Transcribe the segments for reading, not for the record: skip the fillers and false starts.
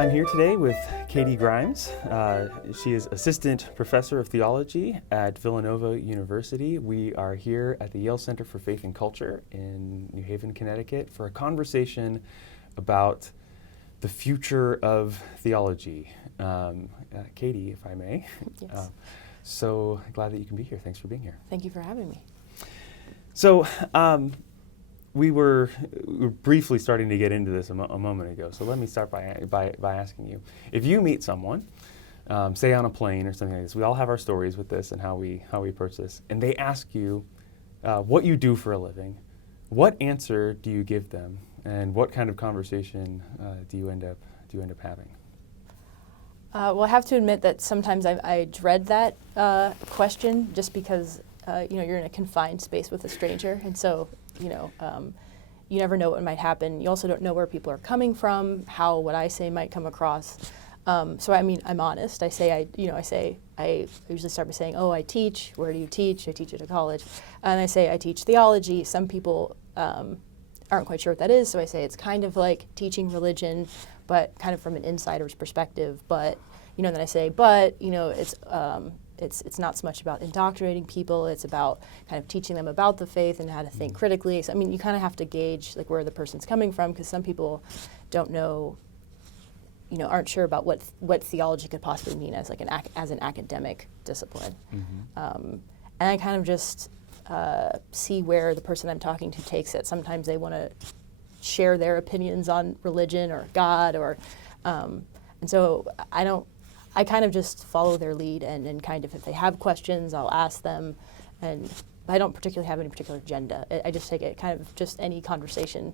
I'm here today with Katie Grimes. She is Assistant Professor of Theology at Villanova University. We are here at the Yale Center for Faith and Culture in New Haven, Connecticut for a conversation about the future of theology. Katie, if I may. Yes. So glad that you can be here. Thanks for being here. Thank you for having me. So we were briefly starting to get into this a moment ago. So let me start by asking you, if you meet someone, say on a plane or something like this, we all have our stories with this and how we approach this, and they ask you what you do for a living, what answer do you give them, and what kind of conversation do you end up having? Well, I have to admit that sometimes I dread that question, just because you're in a confined space with a stranger, and so you never know what might happen. You also don't know where people are coming from, how what I say might come across. So I mean, I'm honest. I usually start by saying, "Oh, I teach. Where do you teach?" I teach at a college, and I say I teach theology. Some people aren't quite sure what that is, so I say it's kind of like teaching religion, but kind of from an insider's perspective. But then I say, it's not so much about indoctrinating people. It's about kind of teaching them about the faith and how to think critically. So I mean, you kind of have to gauge like where the person's coming from, because some people don't know, aren't sure about what theology could possibly mean as like as an academic discipline. Mm-hmm. And I kind of just see where the person I'm talking to takes it. Sometimes they want to share their opinions on religion or God, or and so I kind of just follow their lead, and kind of if they have questions, I'll ask them, and I don't particularly have any particular agenda. I just take it kind of just any conversation.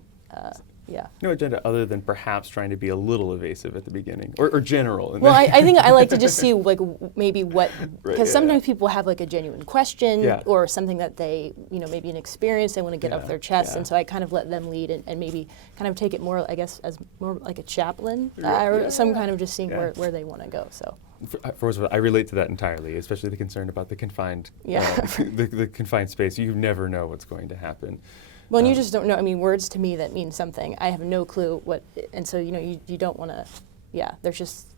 Yeah. No agenda other than perhaps trying to be a little evasive at the beginning, or general. Well, I think I like to just see like maybe what, because sometimes people have like a genuine question or something that they, maybe an experience they want to get off their chest, and so I kind of let them lead and maybe kind of take it more, I guess, as more like a chaplain or some kind of just seeing where they want to go. So. First of all, I relate to that entirely, especially the concern about the confined, the confined space. You never know what's going to happen. Well, and you just don't know. I mean, words to me that mean something. I have no clue what, and so you don't want to. Yeah, there's just,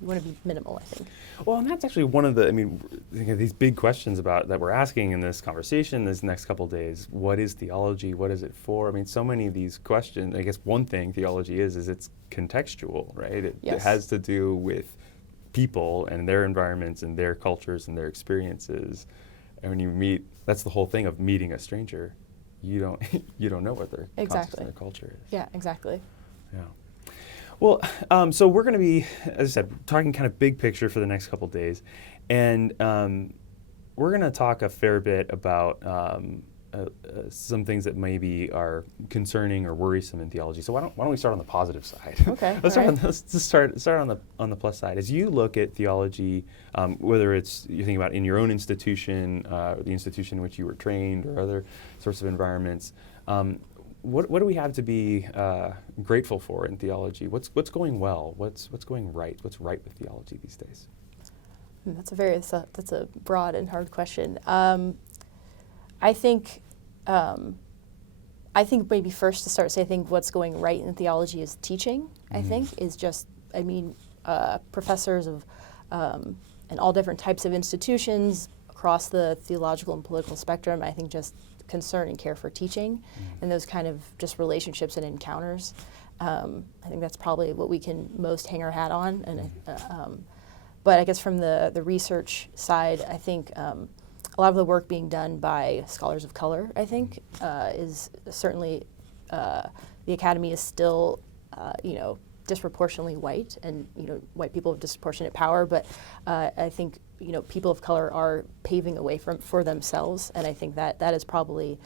you want to be minimal, I think. Well, and that's actually one of the. I mean, these big questions about that we're asking in this conversation this next couple of days. What is theology? What is it for? I mean, so many of these questions. I guess one thing theology is it's contextual, right? It has to do with people and their environments and their cultures and their experiences. And when you meet, that's the whole thing of meeting a stranger. You don't know what their context and their culture is. Yeah, exactly. Yeah. Well, so we're going to be, as I said, talking kind of big picture for the next couple of days, and we're going to talk a fair bit about some things that maybe are concerning or worrisome in theology. So why don't we start on the positive side? Okay. Let's start on the plus side. As you look at theology, whether it's you think about in your own institution, the institution in which you were trained, or other sorts of environments, what do we have to be grateful for in theology? What's going well? What's going right? What's right with theology these days? That's a broad and hard question. I think maybe first to start, I think what's going right in theology is teaching. I think is just, professors of and all different types of institutions across the theological and political spectrum. I think just concern and care for teaching and those kind of just relationships and encounters. I think that's probably what we can most hang our hat on. And but I guess from the research side, I think. A lot of the work being done by scholars of color, I think, is certainly, the academy is still, disproportionately white, and, white people have disproportionate power, but I think, people of color are paving a way for themselves, and I think that is probably,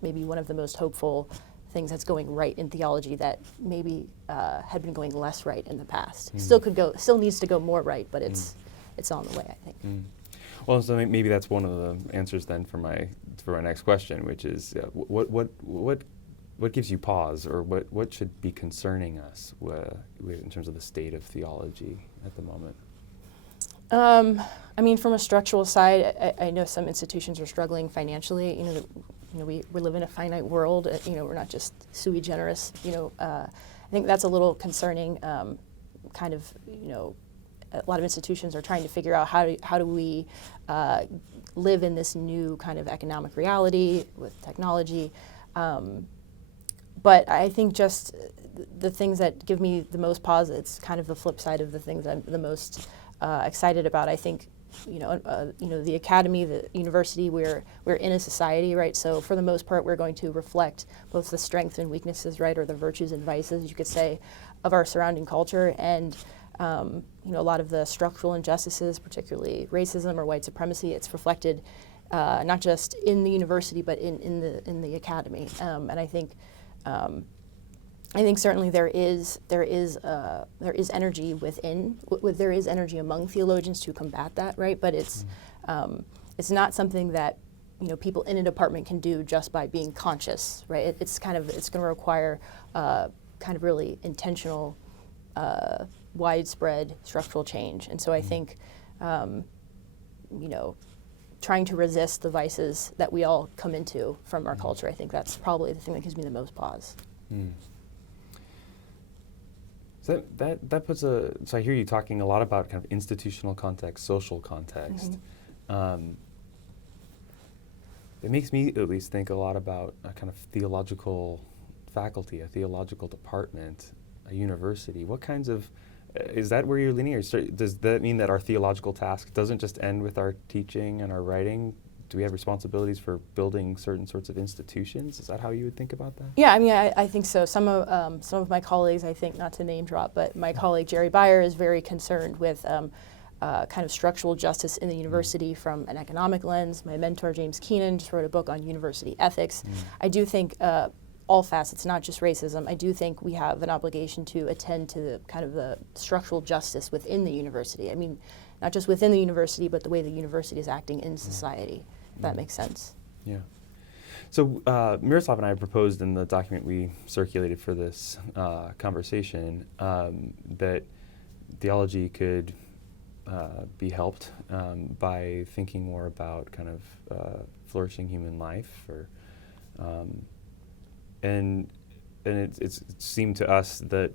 maybe one of the most hopeful things that's going right in theology that maybe had been going less right in the past. Still needs to go more right, but it's on the way, I think. Well, so maybe that's one of the answers then for my next question, which is what gives you pause, or what should be concerning us in terms of the state of theology at the moment? From a structural side, I know some institutions are struggling financially. We live in a finite world. We're not just sui generis. I think that's a little concerning. Kind of, a lot of institutions are trying to figure out how do we live in this new kind of economic reality with technology. But I think just the things that give me the most pause, it's kind of the flip side of the things I'm the most excited about. I think, the academy, the university, we're in a society, right? So for the most part, we're going to reflect both the strengths and weaknesses, right, or the virtues and vices, you could say, of our surrounding culture. And a lot of the structural injustices, particularly racism or white supremacy, it's reflected not just in the university but in the academy. And I think certainly there is energy within. There is energy among theologians to combat that, right? But it's not something that people in a department can do just by being conscious, right? It's going to require kind of really intentional, widespread structural change. And so I think, trying to resist the vices that we all come into from our culture, I think that's probably the thing that gives me the most pause. So that puts so I hear you talking a lot about kind of institutional context, social context. It makes me at least think a lot about a kind of theological faculty, a theological department, a university. What kinds of, is that where you're leaning? Or does that mean that our theological task doesn't just end with our teaching and our writing? Do we have responsibilities for building certain sorts of institutions? Is that how you would think about that? Yeah, I mean, I think so. Some of my colleagues, I think, not to name drop, but my colleague Jerry Beyer is very concerned with kind of structural justice in the university from an economic lens. My mentor, James Keenan, just wrote a book on university ethics. I do think all facets, not just racism, I do think we have an obligation to attend to the kind of the structural justice within the university. I mean, not just within the university, but the way the university is acting in society, if that makes sense. Yeah. So Miroslav and I proposed in the document we circulated for this conversation that theology could be helped by thinking more about kind of flourishing human life, or and it seemed to us that,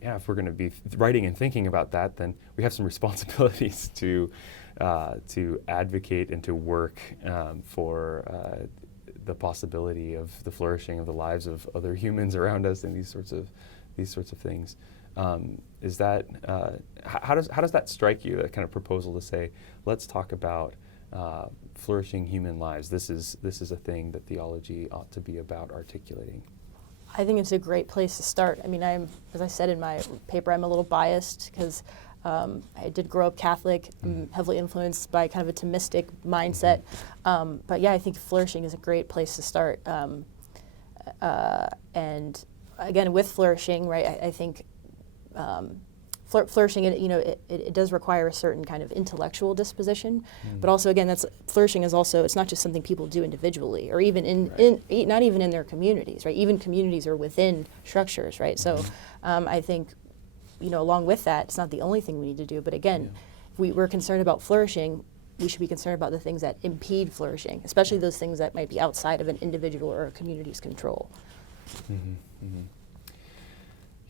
yeah, if we're going to be writing and thinking about that, then we have some responsibilities to advocate and to work for the possibility of the flourishing of the lives of other humans around us and these sorts of things. Is that how does that strike you? That kind of proposal to say, let's talk about flourishing human lives. This is a thing that theology ought to be about articulating. I think it's a great place to start. I mean, as I said in my paper, I'm a little biased because I did grow up Catholic. I'm heavily influenced by kind of a Thomistic mindset. But yeah, I think flourishing is a great place to start. And again, with flourishing, right, I think flourishing, it does require a certain kind of intellectual disposition, but also, again, flourishing is also, it's not just something people do individually, or even not even in their communities, right? Even communities are within structures, right? So I think, along with that, it's not the only thing we need to do, but again, if we're concerned about flourishing, we should be concerned about the things that impede flourishing, especially those things that might be outside of an individual or a community's control.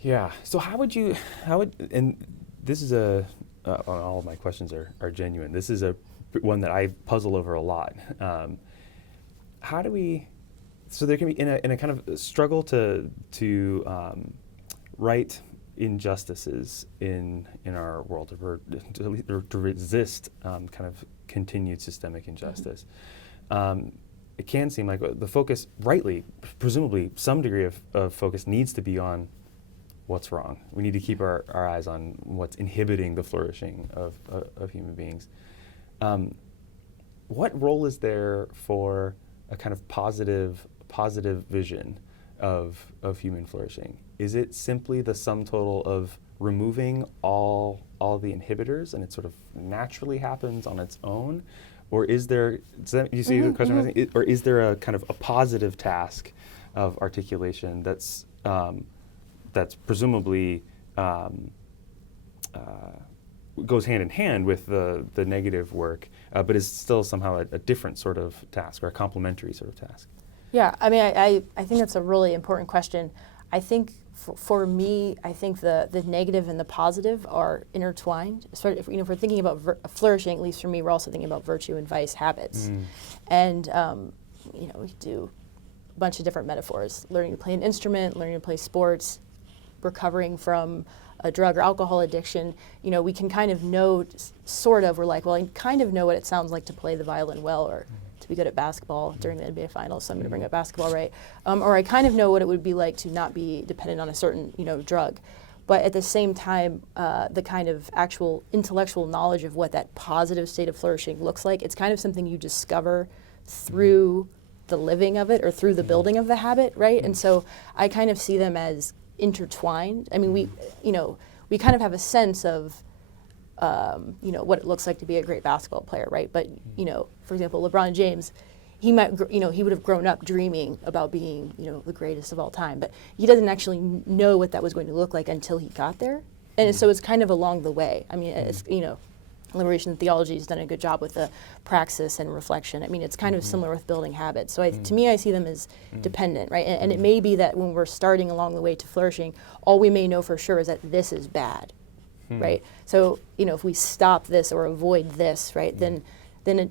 Yeah. So and this is all of my questions are genuine. This is one that I puzzle over a lot. How do we, so there can be in a kind of struggle to right injustices in our world, or to resist kind of continued systemic injustice. It can seem like the focus, rightly, presumably some degree of focus needs to be on what's wrong. We need to keep our eyes on what's inhibiting the flourishing of human beings. What role is there for a kind of positive vision of human flourishing? Is it simply the sum total of removing all the inhibitors and it sort of naturally happens on its own? Or is there, you see the question? Or is there a kind of a positive task of articulation that's presumably goes hand in hand with the negative work, but is still somehow a different sort of task, or a complementary sort of task? Yeah, I mean, I think that's a really important question. I think for me, I think the negative and the positive are intertwined. So if we're thinking about flourishing, at least for me, we're also thinking about virtue and vice habits. And, we do a bunch of different metaphors: learning to play an instrument, learning to play sports, recovering from a drug or alcohol addiction. We can kind of know, we're like, well, I kind of know what it sounds like to play the violin well, or to be good at basketball during the NBA finals, so I'm going to bring up basketball, right? Or I kind of know what it would be like to not be dependent on a certain, drug. But at the same time, the kind of actual intellectual knowledge of what that positive state of flourishing looks like, it's kind of something you discover through the living of it or through the building of the habit, right? And so I kind of see them as intertwined. I mean, we kind of have a sense of, what it looks like to be a great basketball player, right? But, for example, LeBron James, he might, he would have grown up dreaming about being, the greatest of all time, but he doesn't actually know what that was going to look like until he got there. And so it's kind of along the way. I mean, it's, Liberation Theology has done a good job with the praxis and reflection. I mean, it's kind of similar with building habits. So to me, I see them as dependent, right? And it may be that when we're starting along the way to flourishing, all we may know for sure is that this is bad, right? So, if we stop this or avoid this, right, then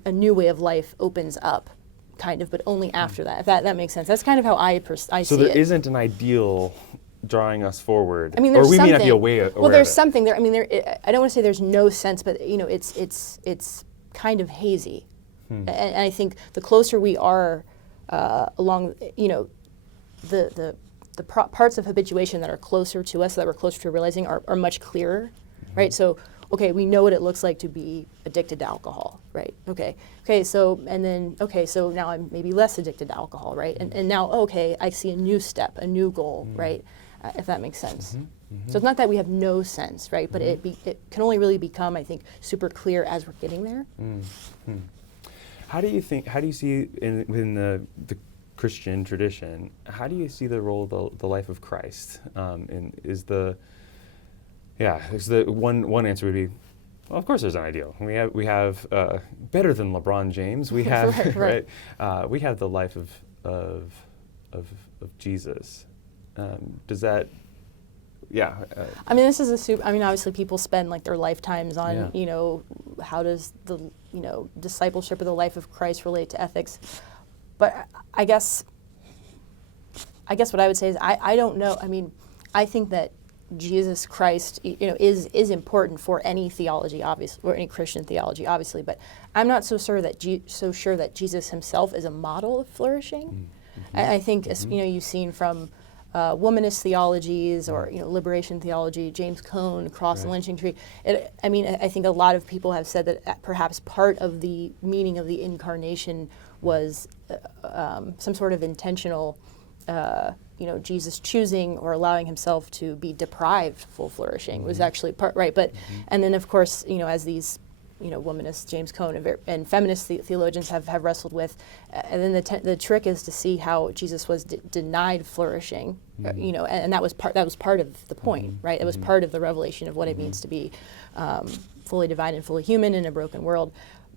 a new way of life opens up, kind of, but only after that, if that makes sense. That's kind of how I see it. So there isn't an ideal drawing us forward, I mean, there's or we something. may not be aware Well, there's of it. something there. I mean, I don't want to say there's no sense, but it's kind of hazy, and I think the closer we are along, the parts of habituation that are closer to us, that we're closer to realizing, are much clearer, right? So, okay, we know what it looks like to be addicted to alcohol, right? Okay, so so now I'm maybe less addicted to alcohol, right? And now, okay, I see a new step, a new goal, right? If that makes sense. So it's not that we have no sense, right? But it can only really become, I think, super clear as we're getting there. How do you see in the Christian tradition, how do you see the role of the life of Christ? Is the one answer would be, well, of course there's an ideal. We have better than LeBron James. We have right. We have the life of Jesus. Does that? Yeah. I mean, this is obviously people spend like their lifetimes on, how does the, discipleship or the life of Christ relate to ethics? But I guess what I would say is I don't know. I mean, I think that Jesus Christ, is important for any theology, obviously, or any Christian theology, obviously. But I'm not so sure that Jesus himself is a model of flourishing. I think, you've seen from womanist theologies or liberation theology, James Cone, cross and lynching tree. I think a lot of people have said that perhaps part of the meaning of the incarnation was some sort of intentional, Jesus choosing or allowing himself to be deprived full flourishing was actually part, right? But and then of course, as these womanists, James Cone, and feminist theologians have wrestled with. And then the trick is to see how Jesus was denied flourishing, and that was part of the point, right? It was part of the revelation of what it means to be fully divine and fully human in a broken world,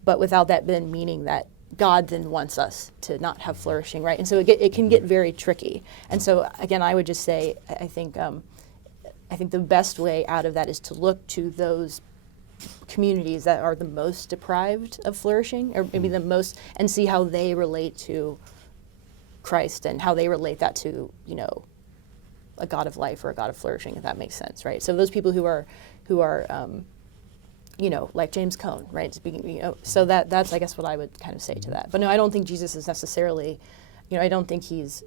but without that then meaning that God then wants us to not have flourishing, right? And so it can get very tricky. And so again, I would just say, I think the best way out of that is to look to those communities that are the most deprived of flourishing, or maybe the most, and see how they relate to Christ and how they relate that to, a God of life or a God of flourishing, if that makes sense, right? So those people who are like James Cone, right? Speaking, so that's I guess what I would kind of say to that. But no, I don't think Jesus is necessarily, I don't think Jesus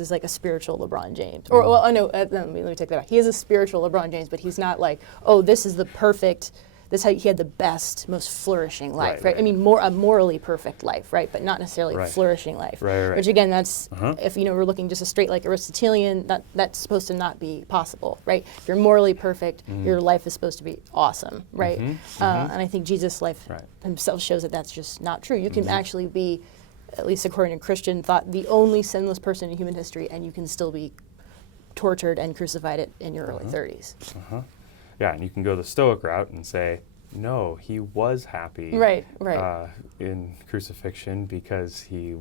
is like a spiritual LeBron James. Or, well, no, let me take that back. He is a spiritual LeBron James, but he's not like, this is how he had the best, most flourishing life, right? I mean, a morally perfect life, right? But not necessarily flourishing life. Right. Which again, that's, if we're looking just a straight like Aristotelian, that's supposed to not be possible, right? If you're morally perfect, your life is supposed to be awesome, right? And I think Jesus' life himself shows that that's just not true. You can actually be, at least according to Christian thought, the only sinless person in human history, and you can still be tortured and crucified in your early 30s. Yeah, and you can go the Stoic route and say, no, he was happy Right. in crucifixion because he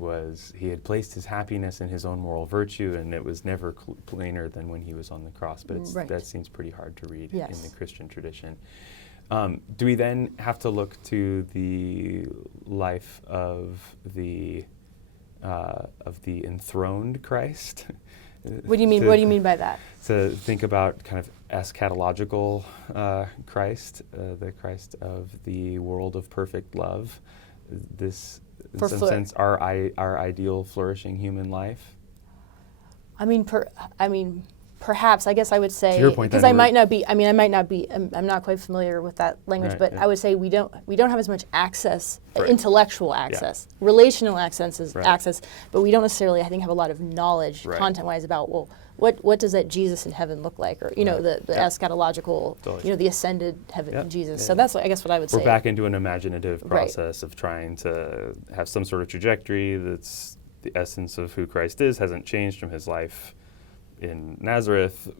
had placed his happiness in his own moral virtue, and it was never plainer than when he was on the cross. But that seems pretty hard to read in the Christian tradition. Do we then have to look to the life of the enthroned Christ? What do you mean? What do you mean by that? To think about kind of eschatological Christ, the Christ of the world of perfect love. This, in some sense, our ideal flourishing human life. I mean, perhaps. I guess I would say, because I'm not quite familiar with that language, but I would say we don't have as much access, intellectual access, relational access, but we don't necessarily, I think, have a lot of knowledge content-wise about, well, what does that Jesus in heaven look like, or the eschatological, the ascended heaven Jesus. So that's, I guess, what I would say. We're back into an imaginative process of trying to have some sort of trajectory that's the essence of who Christ is, hasn't changed from his life in Nazareth,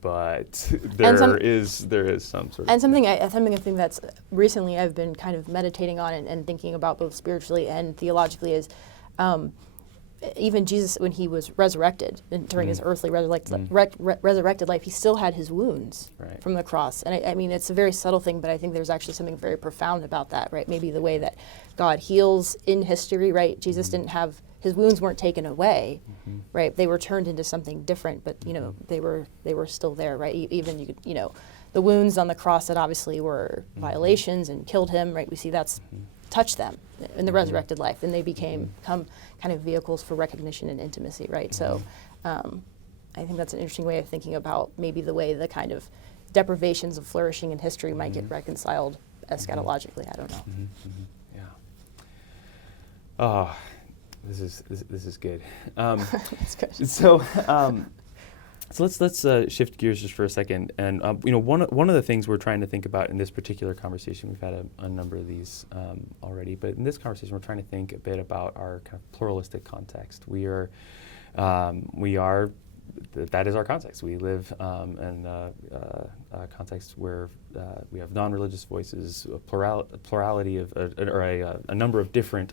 but there is some sort of... And something I think that's recently I've been kind of meditating on and thinking about both spiritually and theologically is even Jesus, when he was resurrected and during his earthly resurrected life, he still had his wounds from the cross. And I mean, it's a very subtle thing, but I think there's actually something very profound about that, right? Maybe the way that God heals in history, right? Jesus didn't have... His wounds weren't taken away, right? They were turned into something different, but they were still there, right? Even the wounds on the cross that obviously were violations and killed him, right? We see that's touched them in the resurrected life, and they become kind of vehicles for recognition and intimacy, right? So, I think that's an interesting way of thinking about maybe the way the kind of deprivations of flourishing in history might get reconciled eschatologically. I don't know. Yeah. Oh. This is good. That's good. So let's shift gears just for a second. And one of the things we're trying to think about in this particular conversation, we've had a number of these already, but in this conversation, we're trying to think a bit about our kind of pluralistic context. That is our context. We live in a context where we have non-religious voices, a plurality of, a number of different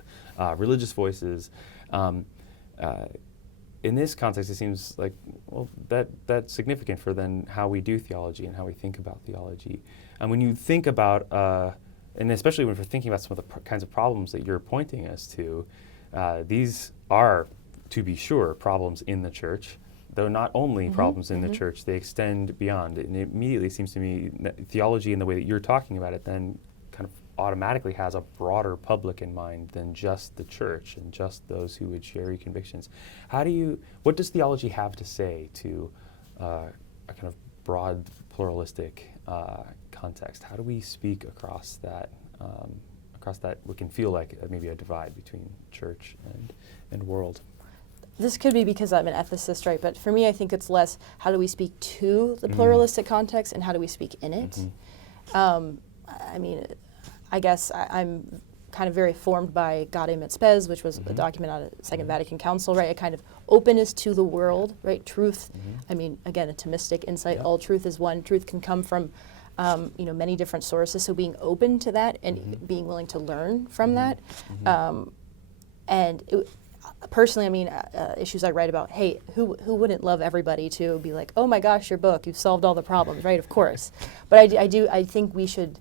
religious voices. In this context, it seems like, well, that's significant for then how we do theology and how we think about theology. And when you think about, and especially when we're thinking about some of the kinds of problems that you're pointing us to, these are, to be sure, problems in the church. Though not only problems in the church, they extend beyond. And it immediately seems to me that theology in the way that you're talking about it then kind of automatically has a broader public in mind than just the church and just those who would share your convictions. What does theology have to say to a kind of broad pluralistic context? How do we speak across that what can feel like maybe a divide between church and world? This could be because I'm an ethicist, right? But for me, I think it's less how do we speak to the pluralistic context and how do we speak in it. I mean, I guess I'm kind of very formed by Gaudium et Spes, which was a document on the Second Vatican Council, right? A kind of openness to the world, right? Truth, I mean, again, a Thomistic insight, all truth is one. Truth can come from, many different sources. So being open to that and being willing to learn from that. Personally, I mean, issues I write about, hey, who wouldn't love everybody to be like, oh my gosh, your book, you've solved all the problems, right? Of course. But I think we should,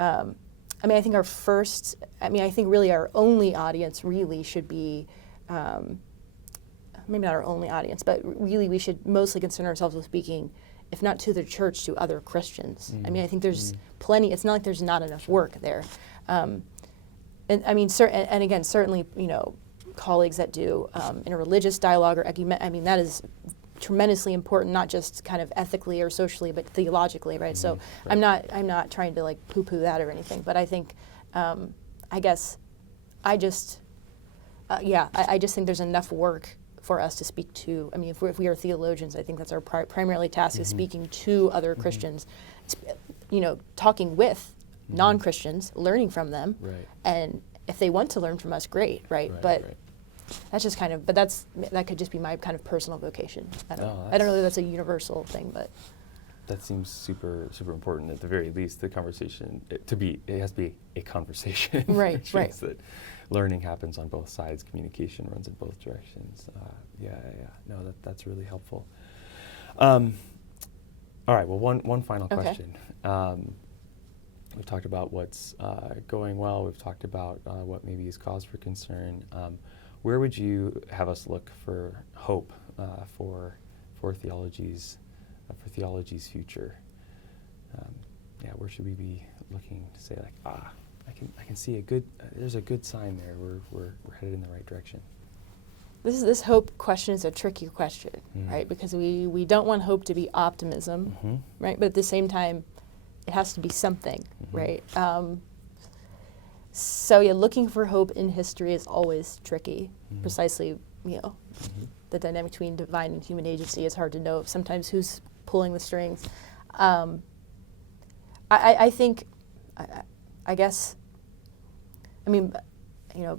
I think I think really our only audience really should be, maybe not our only audience, but really we should mostly concern ourselves with speaking, if not to the church, to other Christians. I mean, I think there's plenty, it's not like there's not enough work there. And I mean, and again, certainly, colleagues that do interreligious dialogue or that is tremendously important, not just kind of ethically or socially, but theologically, right? So I'm not trying to like poo-poo that or anything, but I think, I just think there's enough work for us to speak to. I mean, if we are theologians, I think that's our primarily task is speaking to other Christians, talking with non-Christians, learning from them, and if they want to learn from us, great, right? That's just kind of, that could just be my kind of personal vocation. I don't know that that's a universal thing, but. That seems super important. At the very least, the conversation it has to be a conversation. Right, which right. means that learning happens on both sides. Communication runs in both directions. No, that's really helpful. All right. Well, one final Okay. question. We've talked about what's going well. We've talked about what maybe is cause for concern. Where would you have us look for hope for Theology's future? Where should we be looking to say like, I can see there's a good sign there. We're headed in the right direction. This hope question is a tricky question, Mm-hmm. right? Because we don't want hope to be optimism, Mm-hmm. right? But at the same time, it has to be something, Mm-hmm. right? So looking for hope in history is always tricky. Mm-hmm. Precisely, Mm-hmm. the dynamic between divine and human agency is hard to know sometimes who's pulling the strings. I think, I guess,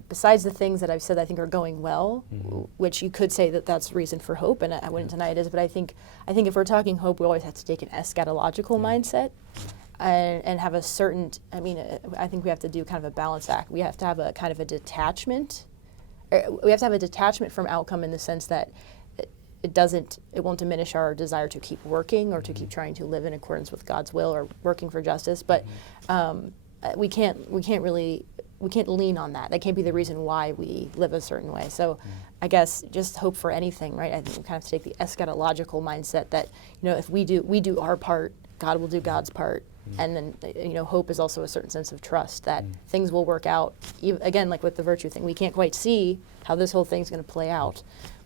besides the things that I've said I think are going well, Mm-hmm. which you could say that that's reason for hope, and I wouldn't deny it is, but I think if we're talking hope, we always have to take an eschatological mindset and have a certain, I think we have to do kind of a balance act. We have to have a kind of a detachment. We have to have a detachment from outcome in the sense that it won't diminish our desire to keep working or to keep trying to live in accordance with God's will or working for justice, but we can't lean on that. That can't be the reason why we live a certain way. So I guess just hope for anything, right? I think we kind of have to take the eschatological mindset that, if we do our part, God will do God's part. And then, hope is also a certain sense of trust that things will work out. Again, like with the virtue thing, we can't quite see how this whole thing's going to play out,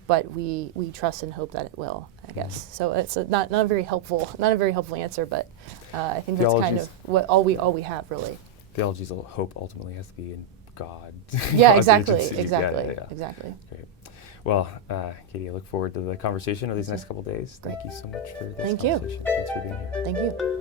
but we trust and hope that it will, I guess. So it's not a very helpful answer, but I think that's kind of what all we have really. Theology's hope ultimately has to be in God. Yeah, God's exactly, agency. exactly, Yeah. exactly. Great. Well, Katie, I look forward to the conversation over these next couple of days. Thank you so much for this Thank you. conversation. Thanks for being here. Thank you.